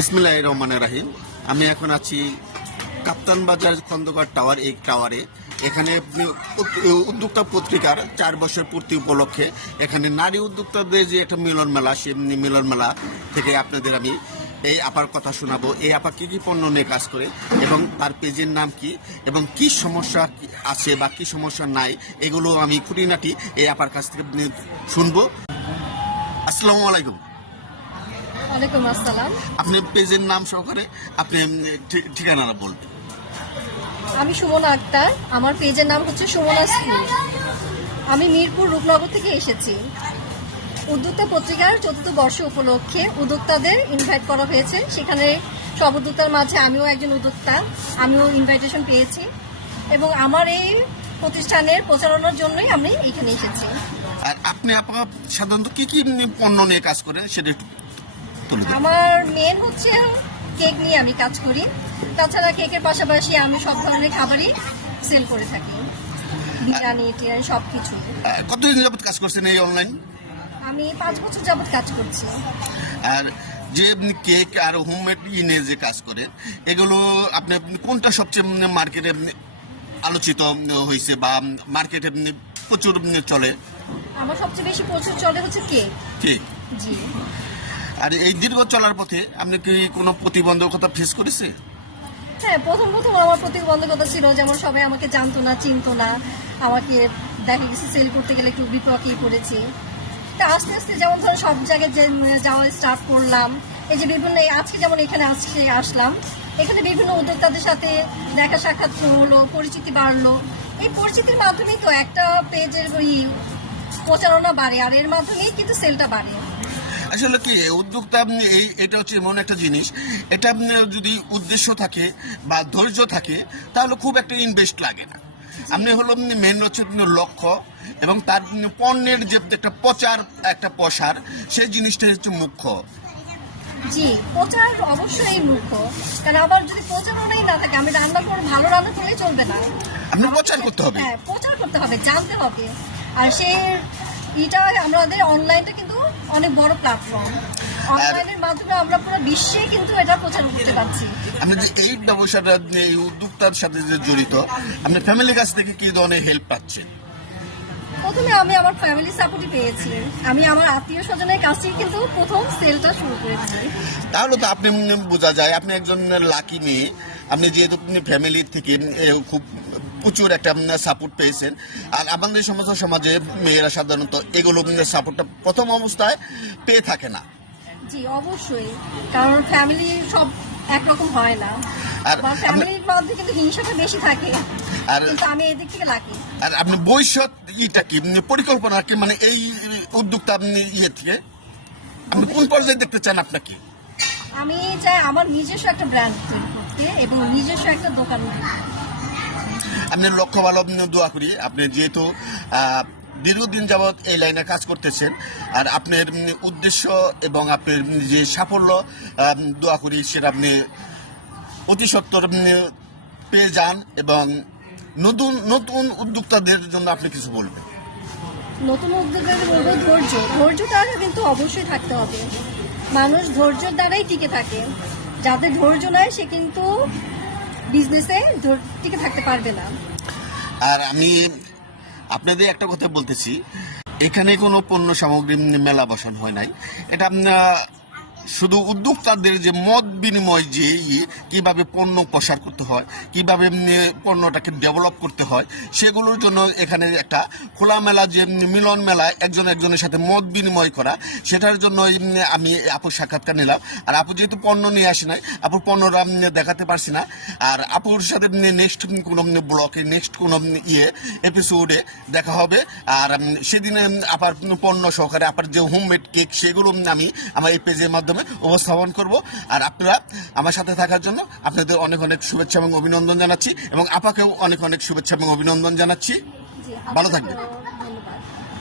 বিসমিল্লাহির রহমানির রহিম। আমি এখন আছি কাপ্তান বাজার খন্দকার টাওয়ার। এই টাওয়ারে এখানে উদ্যোক্তা পত্রিকার 4 বছর পূর্তি উপলক্ষে এখানে নারী উদ্যোক্তাদের যে একটা মিলন মেলা, সেই মিলন মেলা থেকে আপনাদের আমি এই আপার কথা শোনাবো। এই আপা কি কি পণ্য নিয়ে কাজ করে এবং তার পেজের নাম কি এবং কি সমস্যা আছে বা কি সমস্যা নাই, এগুলো আমি খুঁটিনাটি এই আপার কাছ থেকে শুনবো। আসসালামু আলাইকুম। ওয়ালাইকুম আসসালাম। আপনি পেজের নাম সহকারে আপনি ঠিকানাটা বলবেন। আমি সুমনা আক্তার। আমার পেজের নাম হচ্ছে সুমনা স্কুল। আমি মিরপুর রূপনগর থেকে এসেছি। উদ্যোক্তা পত্রিকার 4র্থ বর্ষ উপলক্ষে উদ্যোক্তাদের ইনভাইট করা হয়েছে। সেখানে সব উদ্যোক্তার মাঝে আমিও একজন উদ্যোক্তা, আমিও ইনভাইটেশন পেয়েছি এবং আমার এই প্রতিষ্ঠানের প্রচারণার জন্যই আমি এখানে এসেছি। আর আপনি আপনার সাধারণত কি কি পণ্য নিয়ে কাজ করেন সেটা একটু তুলে ধরুন। আমার মেন হচ্ছে কেক নিয়ে আমি কাজ করি। তাছাড়া কেকের পাশাপাশি আমি সব ধরনের খাবারই সেল করে থাকি, বিরিয়ানি টিরিয়ানি সব কিছু। কতদিন যাবত কাজ করছেন এই অনলাইন? আমি 5 বছর যাবত কাজ করছি। আর যে কেক আর হোমমেড নিয়ে যে কাজ করেন, এগুলো আপনি কোনটা সবচেয়ে মার্কেটে আলোচিত হয়েছে বা মার্কেটে প্রচুর চলে? আমার সবচেয়ে বেশি প্রচুর চলে হচ্ছে কেক। কেক। জি। আর এই দীর্ঘ চলার পথে আপনি কি কোনো প্রতিবন্ধকতা ফেস করেছে? হ্যাঁ, প্রথম আমার প্রতিবন্ধকতা ছিল, যেমন সবাই আমাকে জানতো না, চিনতো না। আমাকে দেখা গেছে সেল করতে গেলে একটু বিপাকেই পড়েছি। তা আস্তে আস্তে যেমন ধরো সব জায়গায় যাওয়া স্টার্ট করলাম। এই যে বিভিন্ন আজকে যেমন এখানে আজকে আসলাম, এখানে বিভিন্ন উদ্যোক্তাদের সাথে দেখা সাক্ষাৎ হলো, পরিচিতি বাড়লো। এই পরিচিতির মাধ্যমেই তো একটা পেজের প্রচারণা বাড়ে, আর এর মাধ্যমেই কিন্তু সেলটা বাড়ে। আসলে কি উদ্যোক্তা এটা হচ্ছে এমন একটা জিনিস, এটা যদি উদ্দেশ্য থাকে বা ধৈর্য থাকে তাহলে খুব একটা ইনভেস্ট লাগে না। আপনি হলো মেন হচ্ছে লক্ষ্য এবং তার পণ্যের যে একটা প্রচার, একটা প্রসার, সেই জিনিসটাই হচ্ছে মুখ্য। জি, প্রচার অবশ্যই মুখ্য। কারণ আবার যদি প্রচারণাই না থাকে, আমি রান্না করে ভালো রান্না করলেই চলবে না। আপনি প্রচার করতে হবে। হ্যাঁ, প্রচার করতে হবে, জানতে হবে। আর সেই এটা আমাদের অনলাইনটা কিন্তু অনেক বড় প্ল্যাটফর্ম। অনলাইনের মাধ্যমে আমরা পুরো বিশ্বে কিন্তু এটা প্রচার করতে পারছি। আপনি যে এই ব্যবসাটা, এই উদ্যোক্তার সাথে যে জড়িত, আপনি ফ্যামিলির কাছ থেকে কি ধরনের হেল্প পাচ্ছেন? প্রথমে আমি আমার ফ্যামিলি সাপোর্টই পেয়েছি। আমি আমার আত্মীয় স্বজনের কাছ থেকে কিন্তু প্রথম সেলটা শুরু করেছি। তাহলে তো আপনি বোঝা যায় আপনি একজন লাকি মেয়ে। আপনি যেহেতু ফ্যামিলির থেকে খুব প্রচুর একটা সাপোর্ট পেয়েছেন। আর আমাদের সমাজে মেয়েরা সাধারণত এগুলো সাপোর্টটা প্রথম অবস্থায় পেয়ে থাকে না। জি, অবশ্যই। কারণ ফ্যামিলি সব একরকম হয় না, আর ফ্যামিলির মধ্যে কিন্তু হিংসাটা বেশি থাকে। আর কিন্তু আমি এদিক থেকে লাকি। আর আপনি ভবিষ্যৎ কি পরিকল্পনা কি, মানে এই উদ্যোক্তা আপনি থেকে আপনি কোন পর্যায়ে দেখতে চান আপনাকে? আমি চাই আমার নিজস্ব একটা ব্র্যান্ড তৈরি করতে এবং নিজস্ব একটা দোকান দিতে। আপনি লক্ষ্য ভালো দোয়া করি। আপনি যেহেতু দীর্ঘদিন যাবৎ এই লাইনে কাজ করতেছেন, আর আপনার উদ্দেশ্য এবং আপনার যে সাফল্য দোয়া করি সেটা আপনি অতি সত্বর পেয়ে যান। এবং নতুন নতুন উদ্যোক্তাদের জন্য আপনি কিছু বলবেন? নতুন উদ্যোগের বলবো ধৈর্যটা কিন্তু অবশ্যই থাকতে হবে। মানুষ ধৈর্যের দ্বারাই টিকে থাকে। যাদের ধৈর্য নাই সে কিন্তু বিজনেসে টিকে থাকতে পারবে না। আর আমি আপনাদের একটা কথা বলতেছি, এখানে কোনো পণ্য সামগ্রী মেলা বসানো হয় নাই। এটা শুধু উদ্যোক্তাদের যে মত বিনিময়, যে কিভাবে পণ্য প্রসার করতে হয়, কিভাবে পণ্যটাকে ডেভেলপ করতে হয়, সেগুলোর জন্য এখানে একটা খোলামেলা যে মিলন মেলায় একজনের সাথে মত বিনিময় করা, সেটার জন্য আমি আপুর সাক্ষাৎকার নিলাম। আর আপু যেহেতু পণ্য নিয়ে আসে নাই, আপুর পণ্যটা দেখাতে পারছি না। আর আপুর সাথে নেক্সট কোনো ব্লকে, নেক্সট কোনো এপিসোডে দেখা হবে। আর সেদিনে আপার পণ্য সহকারে আপার যে হোমমেড কেক, সেগুলো আমি আমার এই পেজের মাধ্যমে উপস্থাপন করব। আর আপনারা আমার সাথে থাকার জন্য আপনাদের অনেক অনেক শুভেচ্ছা এবং অভিনন্দন জানাচ্ছি, এবং আপাকেও অনেক অনেক শুভেচ্ছা এবং অভিনন্দন জানাচ্ছি। ভালো থাকবেন।